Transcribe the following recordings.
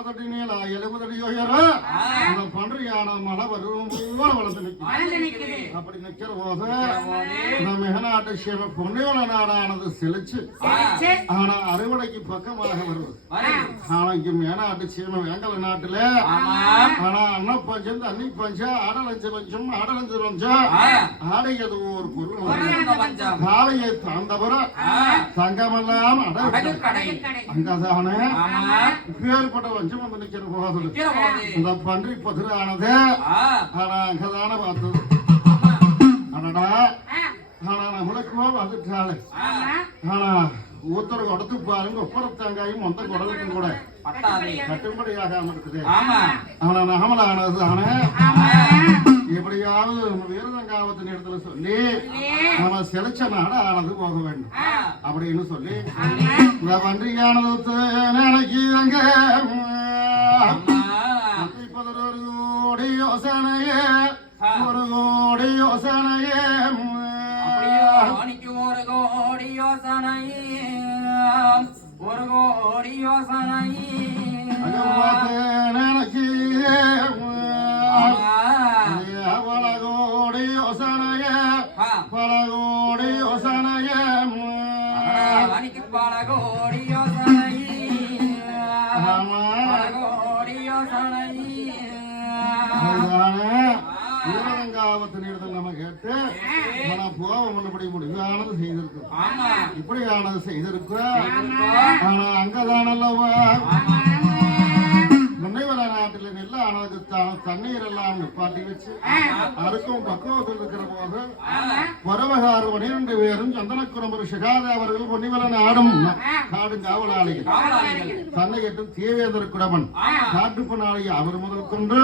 அடி நீளம் எழுபது அடி உயரம் அந்த பன்றி யானை மலை வரும் வளர்ந்து நிற்கும் அப்படி நிக்கிற போது இந்த மிகநாட்டு சிவ பொன்னிவள நாடானது செழிச்சு. ஆனா அறுவடைக்கு பக்கமாக வருது. இங்க மேனாட்டு சீம வேங்கல நாட்டுல. ஆனா அண்ணா பஞ்சம் தண்ணி பஞ்சம் ஆடலஞ்சு பஞ்சம் ஆடலஞ்சு பஞ்சம். ஆடையது ஒரு பொருள். காலையை தாண்டவர ஆ. தங்கமெல்லாம் அடகு. அங்கதானே? ஆமா நிக்கிற போது இந்த பன்றி பதிரானது ஆனா அங்கதானே பார்த்தது ஆமா அடடா. ஆ, ஆனா நம்மளுக்குமோ வந்துட்டாளு ஆனா ஒருத்தர் கொடுத்து பாருங்க. ஒப்பர தேங்காயும் மொந்த குடலுக்கும் கூட. கட்டுப்படியாக இருக்குது. ஆமா. ஆனா நகமலானது ஆனா ஆமா. எப்படியாவது நம்ம வீரதங்காவத்தின் இடத்துல சொல்லி. நம்ம செலுச்ச நாடு ஆனது போக வேண்டும். அப்படின்னு சொல்லி ஆமா. இந்த பன்றியானது நினைக்கிறாங்க ஆமா இப்போது ஒரு கோடி யோசனையே ஒரு கோடி யோசனையே. அன்னைக்கு ஒரு கோடி யோசனை ஒரு கோடி யோசனை நினைக்கிறேன் பல கோடி யோசனையே பல கோடி யோசனையே. அன்னைக்கு பல கோடி வீரதங்காவத்தின் இடத்துல நம்ம கேட்டு ஆனா போவோம் முன்னபடி முடிவானது செய்திருக்கு ஆமா. இப்படியானது செய்திருக்கு ஆமா ஆனா அங்கதானல்லவா? ஆமா. தண்ணீர் எல்லாம் நிப்பாட்டி வச்சு அறுக்கும் பக்குவத்தில் இருக்கிற போது பரவகாறு பனிரெண்டு பேரும் சந்தனக்குரம்பர் சிகாதே அவர்கள் பொன்னிவர நாடும் நாடும் காவலாளிகள். தன்னை எட்டும் தேவேந்திர குடவன். காட்டுப்பனாளி அவர் முதல் கொண்டு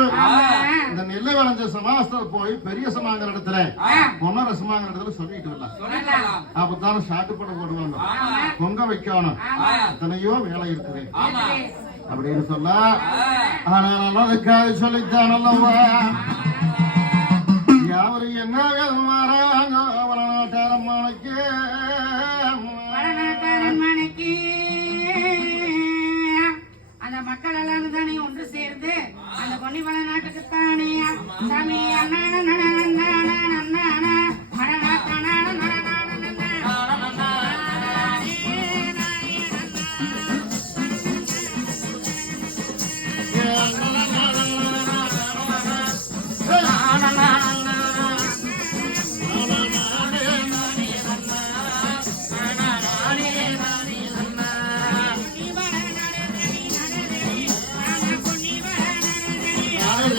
இந்த நெல்லை விளைஞ்ச சமாஸ்தர் போய் பெரிய சமாங்கிற இடத்துல பொன்னர சமாங்கிற இடத்துல சொல்லிட்டு வரலாம். அப்பதான் ஷாட்டு படம் போடுவாங்க பொங்க வைக்கணும். எத்தனையோ வேலை இருக்குது. அப்படின்னு சொன்னா ஆ ஆனா நல்லதுக்காக சொல்லித்தான் அல்லவா? யாவரு என்ன வேதம் வராங்க? அவனாட்டாரம்மானுக்கு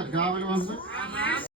അധ്യാപകർ വന്ന്